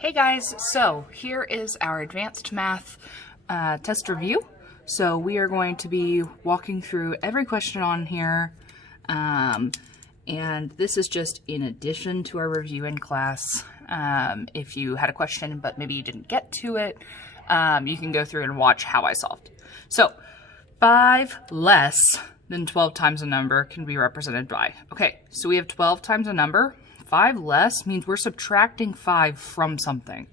Hey guys, so here is our advanced math test review. So we are going to be walking through every question on here, and this is just in addition to our review in class. If you had a question but maybe you didn't get to it, you can go through and watch how I solved. So 5 less than 12 times a number can be represented by. Okay, so we have 12 times a number. 5 less means we're subtracting 5 from something.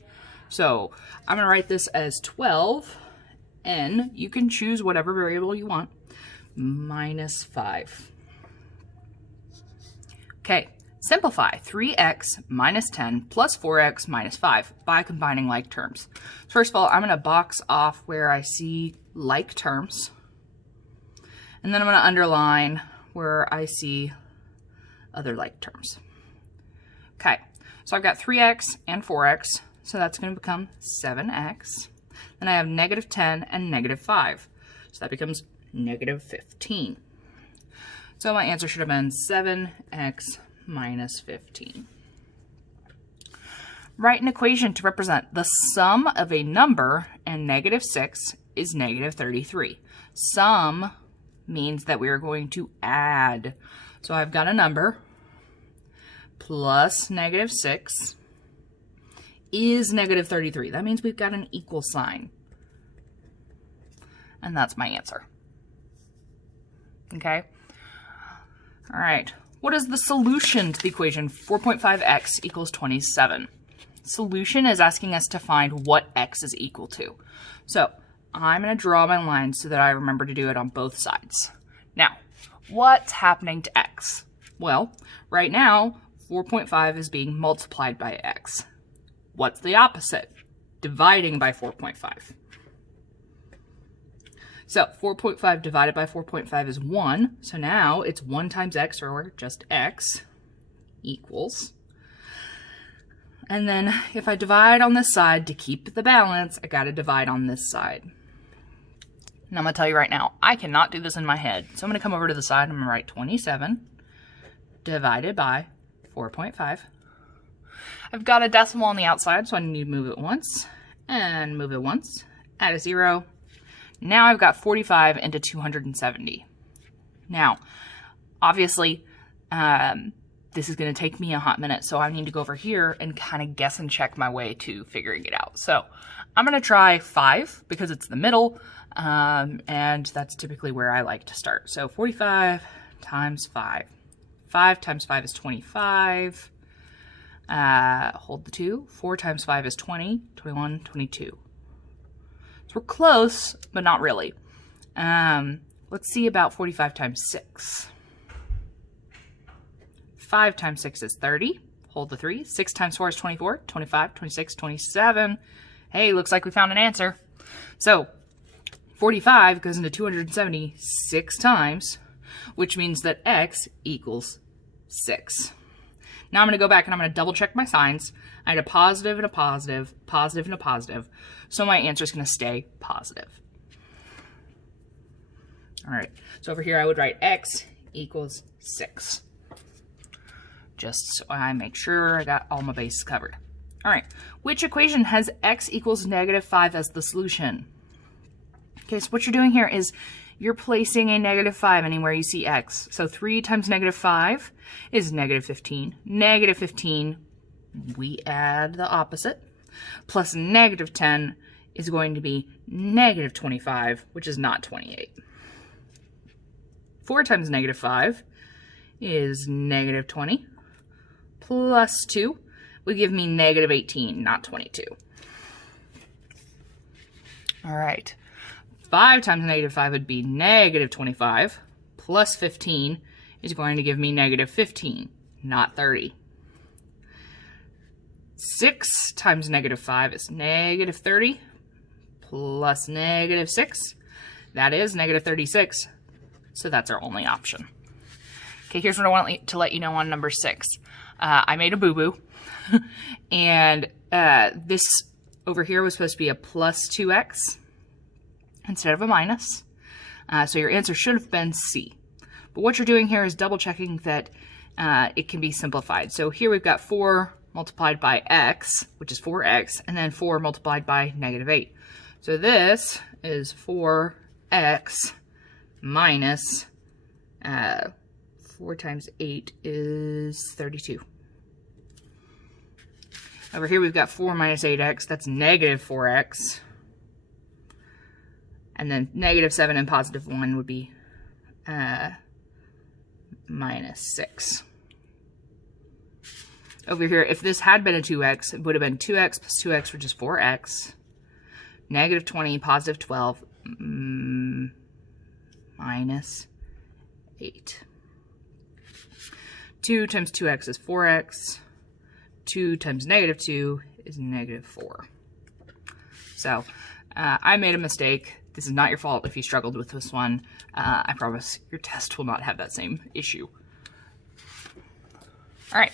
So I'm going to write this as 12n, you can choose whatever variable you want, minus 5. Okay, simplify 3x minus 10 plus 4x minus 5 by combining like terms. First of all, I'm going to box off where I see like terms, and then I'm going to underline where I see other like terms. Okay, so I've got 3x and 4x, so that's going to become 7x. Then I have negative 10 and negative 5, so that becomes negative 15. So my answer should have been 7x minus 15. Write an equation to represent the sum of a number and negative 6 is negative 33. Sum means that we are going to add. So I've got a number plus negative 6 is negative 33. That means we've got an equal sign. And that's my answer. Okay? All right. What is the solution to the equation 4.5x equals 27? Solution is asking us to find what x is equal to. So I'm going to draw my lines so that I remember to do it on both sides. Now, what's happening to x? Well, right now, 4.5 is being multiplied by x. What's the opposite? Dividing by 4.5. So 4.5 divided by 4.5 is 1. So now it's 1 times x, or just x, equals. And then if I divide on this side to keep the balance, I got to divide on this side. And I'm going to tell you right now, I cannot do this in my head. So I'm going to come over to the side and I'm going to write 27 divided by 4.5. I've got a decimal on the outside, so I need to move it once and move it once, add a 0. Now I've got 45 into 270. Now, obviously, this is going to take me a hot minute, so I need to go over here and kind of guess and check my way to figuring it out. So I'm going to try 5 because it's the middle, and that's typically where I like to start. So 45 times 5. 5 times 5 is 25. Hold the 2. 4 times 5 is 20. 21, 22. So we're close, but not really. Let's see about 45 times 6. 5 times 6 is 30. Hold the 3. 6 times 4 is 24. 25, 26, 27. Hey, looks like we found an answer. So 45 goes into 270 6 times, which means that x equals 6. Now I'm going to go back and I'm going to double check my signs. I had a positive and a positive, positive and a positive. So my answer is going to stay positive. All right. So over here I would write x equals 6. Just so I make sure I got all my bases covered. All right. Which equation has x equals negative 5 as the solution? Okay, so what you're doing here is you're placing a negative 5 anywhere you see x. So 3 times negative 5 is negative 15. Negative 15, we add the opposite. Plus negative 10 is going to be negative 25, which is not 28. 4 times negative 5 is negative 20. Plus 2 would give me negative 18, not 22. All right. 5 times negative 5 would be negative 25, plus 15 is going to give me negative 15, not 30. 6 times negative 5 is negative 30, plus negative 6, that is negative 36, so that's our only option. Okay, here's what I want to let you know on number 6. I made a boo-boo, and this over here was supposed to be a plus 2x. Instead of a minus. So your answer should have been C. But what you're doing here is double checking that it can be simplified. So here we've got 4 multiplied by x, which is 4x, and then 4 multiplied by negative 8. So this is 4x minus 4 times 8 is 32. Over here we've got 4 minus 8x, that's negative 4x. And then negative 7 and positive 1 would be minus 6. Over here, if this had been a 2x, it would have been 2x plus 2x, which is 4x. Negative 20, positive 12, minus 8. 2 times 2x is 4x. 2 times negative 2 is negative 4. So, I made a mistake. This is not your fault if you struggled with this one. I promise your test will not have that same issue. All right,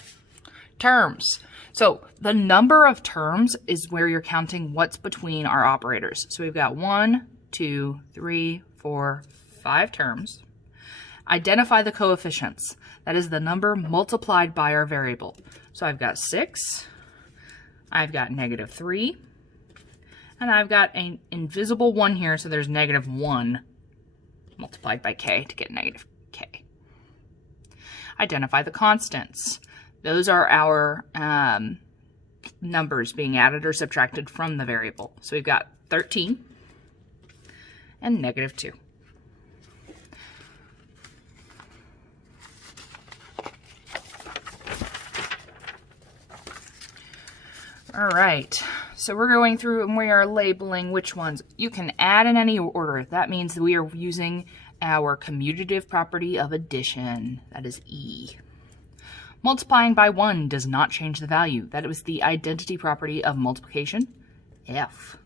terms. So the number of terms is where you're counting what's between our operators. So we've got 1, 2, 3, 4, 5 terms. Identify the coefficients. That is the number multiplied by our variable. So I've got 6, I've got negative 3, and I've got an invisible 1 here, so there's negative 1 multiplied by k to get negative k. Identify the constants. Those are our numbers being added or subtracted from the variable. So we've got 13 and negative 2. All right, so we're going through and we are labeling which ones. You can add in any order. That means that we are using our commutative property of addition. That is E. Multiplying by 1 does not change the value. That was the identity property of multiplication, F.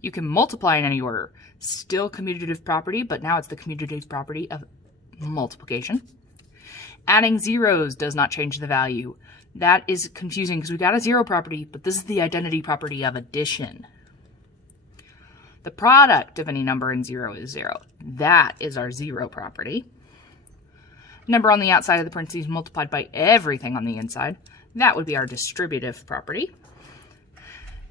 You can multiply in any order. Still commutative property, but now it's the commutative property of multiplication. Adding zeros does not change the value. That is confusing because we got a 0 property, but this is the identity property of addition. The product of any number and 0 is 0. That is our 0 property. Number on the outside of the parentheses multiplied by everything on the inside. That would be our distributive property.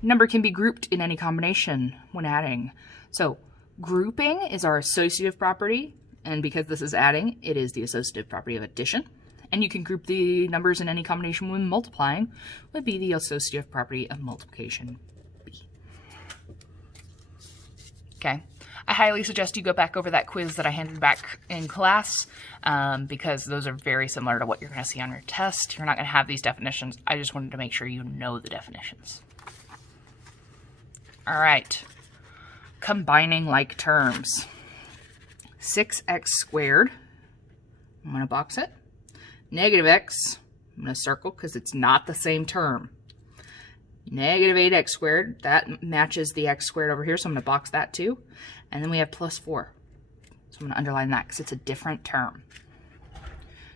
Number can be grouped in any combination when adding. So grouping is our associative property, and because this is adding, it is the associative property of addition. And you can group the numbers in any combination when multiplying, would be the associative property of multiplication, B. Okay, I highly suggest you go back over that quiz that I handed back in class because those are very similar to what you're going to see on your test. You're not going to have these definitions. I just wanted to make sure you know the definitions. All right, combining like terms. 6x squared, I'm going to box it. Negative x, I'm going to circle because it's not the same term. Negative 8x squared, that matches the x squared over here, so I'm going to box that too. And then we have plus 4. So I'm going to underline that because it's a different term.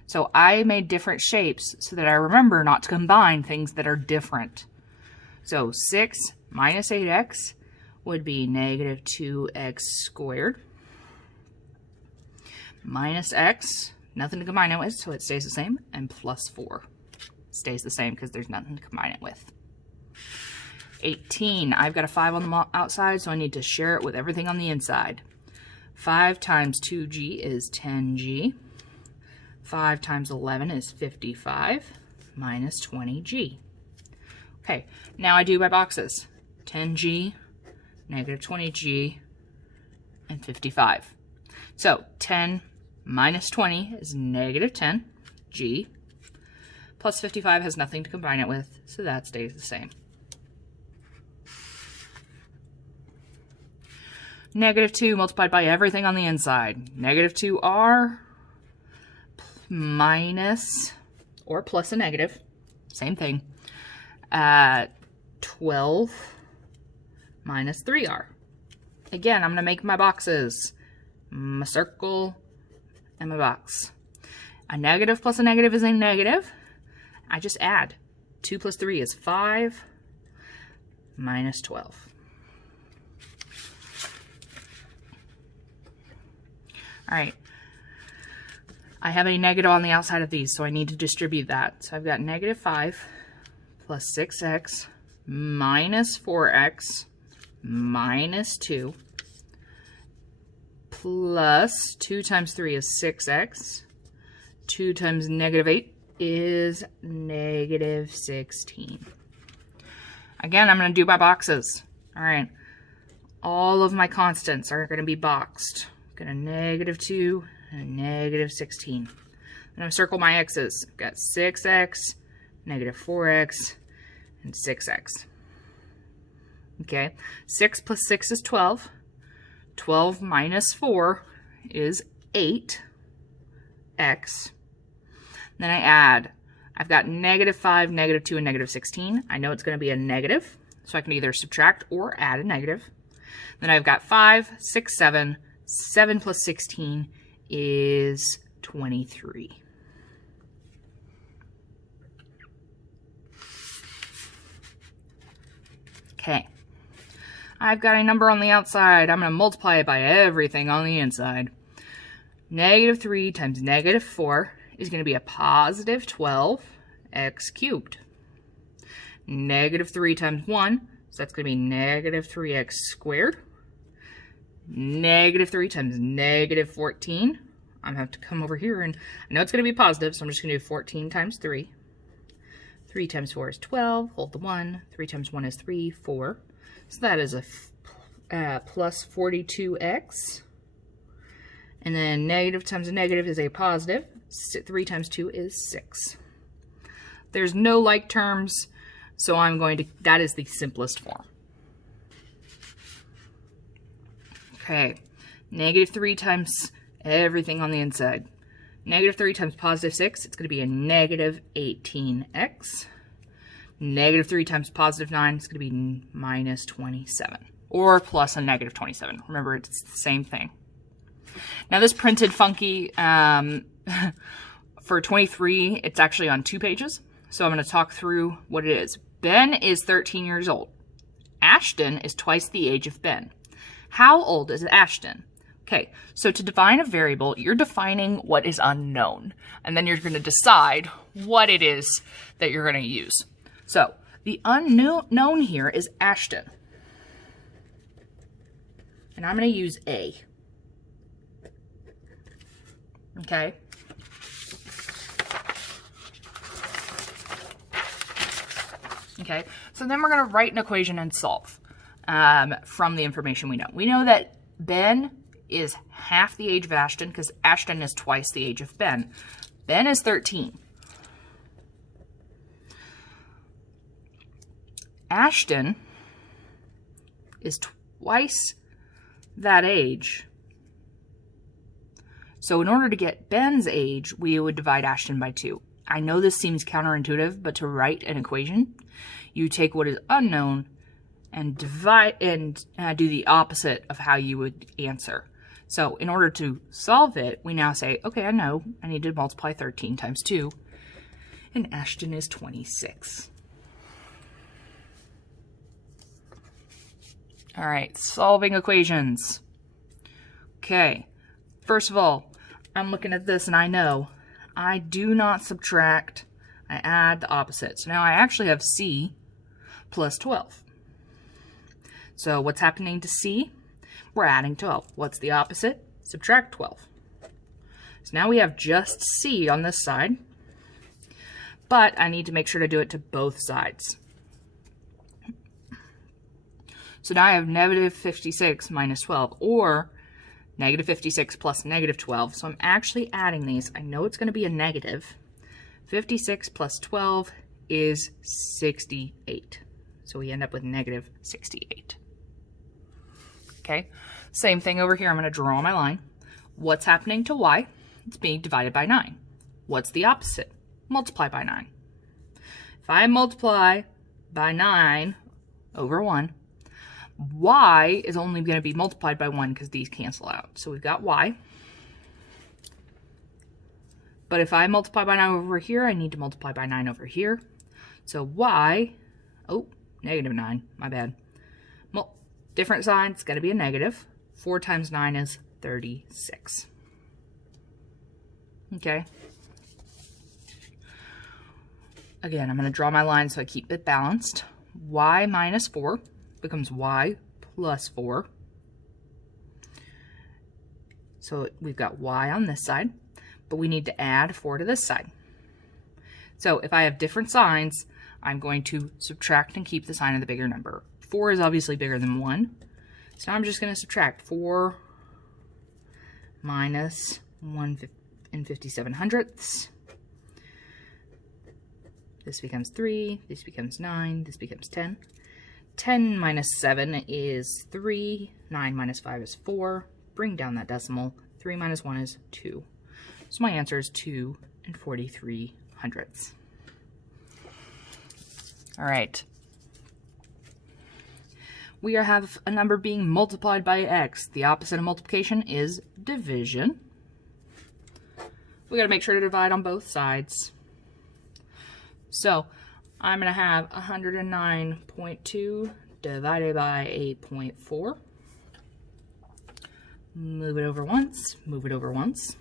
So I made different shapes so that I remember not to combine things that are different. So 6 minus 8x would be negative 2x squared. Minus x, nothing to combine it with, so it stays the same, and plus 4 stays the same because there's nothing to combine it with. 18, I've got a 5 on the outside, so I need to share it with everything on the inside. 5 times 2g is 10g. 5 times 11 is 55, minus 20g. Okay, now I do my boxes. 10g, negative 20g, and 55. So 10 minus 20 is negative 10g, plus 55 has nothing to combine it with, so that stays the same. Negative 2 multiplied by everything on the inside. Negative 2r minus, or plus a negative, same thing, 12 minus 3r. Again, I'm going to make my boxes, my circle, and my box. A negative plus a negative is a negative. I just add. 2 plus 3 is 5 minus 12. All right. I have a negative on the outside of these, so I need to distribute that. So I've got negative 5 plus 6x minus 4x minus 2 plus 2 times 3 is 6x. 2 times negative 8 is negative 16. Again, I'm going to do my boxes. All right. All of my constants are going to be boxed. I'm going to negative 2 and negative 16. I'm going to circle my x's. I've got 6x, negative 4x, and 6x. Okay. 6 plus 6 is 12. 12 minus 4 is 8x. Then I add. I've got negative 5, negative 2, and negative 16. I know it's going to be a negative, so I can either subtract or add a negative. Then I've got 5, 6, 7. 7 plus 16 is 23. Okay. I've got a number on the outside. I'm going to multiply it by everything on the inside. Negative 3 times negative 4 is going to be a positive 12x cubed. Negative 3 times 1, so that's going to be negative 3x squared. Negative 3 times negative 14. I'm going to have to come over here, and I know it's going to be positive, so I'm just going to do 14 times 3. 3 times 4 is 12. Hold the 1. 3 times 1 is 3, 4. So that is a plus 42x. And then negative times a negative is a positive. 3 times 2 is 6. There's no like terms, so I'm going to, that is the simplest form. Okay, negative 3 times everything on the inside. Negative 3 times positive 6, it's going to be a negative 18x. Negative 3 times positive 9, it's going to be minus 27. Or plus a negative 27. Remember, it's the same thing. Now this printed funky, for 23, it's actually on 2 pages. So I'm going to talk through what it is. Ben is 13 years old. Ashton is twice the age of Ben. How old is Ashton? Okay, so to define a variable, you're defining what is unknown. And then you're going to decide what it is that you're going to use. So the unknown here is Ashton. And I'm going to use A. Okay. Okay, so then we're going to write an equation and solve from the information we know. We know that Ben is half the age of Ashton because Ashton is twice the age of Ben. Ben is 13. Ashton is twice that age. So in order to get Ben's age, we would divide Ashton by 2. I know this seems counterintuitive, but to write an equation, you take what is unknown and divide and do the opposite of how you would answer. So in order to solve it, we now say, okay, I know I need to multiply 13 times 2, and Ashton is 26. All right, solving equations. Okay, first of all, I'm looking at this and I know I do not subtract, I add the opposite. So now I actually have C plus 12. So what's happening to C? We're adding 12. What's the opposite? Subtract 12. So now we have just C on this side, but I need to make sure to do it to both sides. So now I have negative 56 minus 12, or negative 56 plus negative 12. So I'm actually adding these. I know it's going to be a negative. 56 plus 12 is 68. So we end up with negative 68. Okay, same thing over here. I'm going to draw my line. What's happening to y? It's being divided by 9. What's the opposite? Multiply by 9. If I multiply by 9 over 1, y is only going to be multiplied by 1 because these cancel out. So we've got y. But if I multiply by 9 over here, I need to multiply by 9 over here. So y, oh, negative 9, my bad. Well, different sign, it's going to be a negative. 4 times 9 is 36. Okay. again, I'm going to draw my line so I keep it balanced. Y minus 4 becomes y plus 4. So we've got y on this side, but we need to add 4 to this side. So if I have different signs, I'm going to subtract and keep the sign of the bigger number. 4 is obviously bigger than 1. So now I'm just going to subtract 4 minus 1 57/100. This becomes 3, this becomes 9, this becomes 10. 10 minus 7 is 3, 9 minus 5 is 4. Bring down that decimal. 3 minus 1 is 2. So my answer is 2 43/100. All right. We have a number being multiplied by x. The opposite of multiplication is division. We got to make sure to divide on both sides. So I'm going to have 109.2 divided by 8.4. Move it over once, move it over once.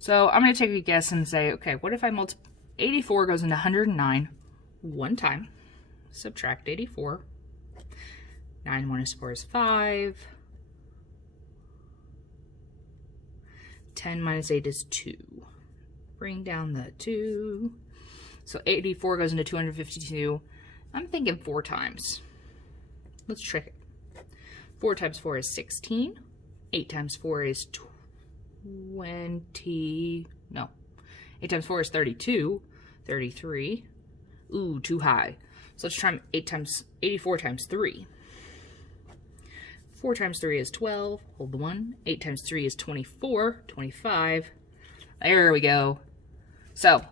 So I'm going to take a guess and say, okay, what if I multiply 84 goes into 109 one time. Subtract 84. 9 minus 4 is 5. 10 minus 8 is 2. Bring down the 2. So 84 goes into 252. I'm thinking 4 times. Let's trick it. 4 times 4 is 16. 8 times 4 is 20. No. 8 times 4 is 32. 33. Ooh, too high. So let's try 84 times 3. 4 times 3 is 12. Hold the 1. 8 times 3 is 24. 25. There we go. So,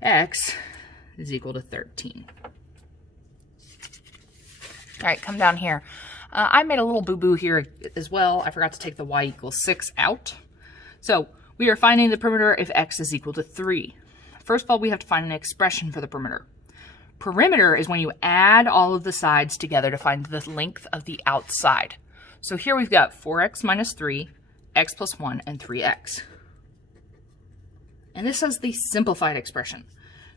x is equal to 13. All right, come down here. I made a little boo-boo here as well. I forgot to take the y equals 6 out. So, we are finding the perimeter if x is equal to 3. First of all, we have to find an expression for the perimeter. Perimeter is when you add all of the sides together to find the length of the outside. So here we've got 4x minus 3, x plus 1, and 3x. And this is the simplified expression.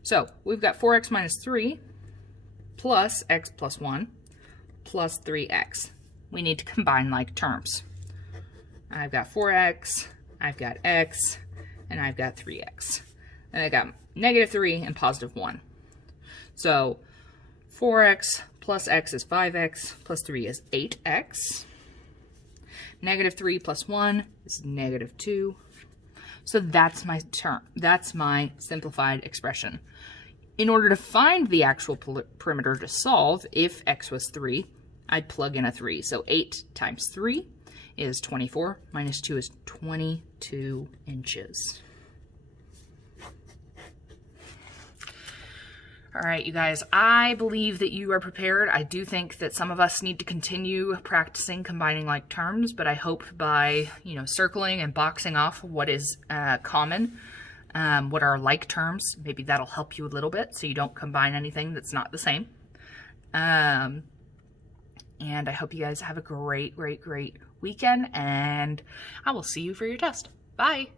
So we've got 4x minus 3 plus x plus 1 plus 3x. We need to combine like terms. I've got 4x, I've got x, and I've got 3x. And I got negative 3 and positive 1. So 4x plus x is 5x, plus 3 is 8x. Negative 3 plus 1 is negative 2. So that's my term. That's my simplified expression. In order to find the actual perimeter to solve, if x was 3, I'd plug in a 3. So 8 times 3 is 24, minus 2 is 22 inches. All right, you guys, I believe that you are prepared. I do think that some of us need to continue practicing combining like terms, but I hope by, circling and boxing off what is common, what are like terms, maybe that'll help you a little bit so you don't combine anything that's not the same. And I hope you guys have a great, great, great weekend, and I will see you for your test. Bye.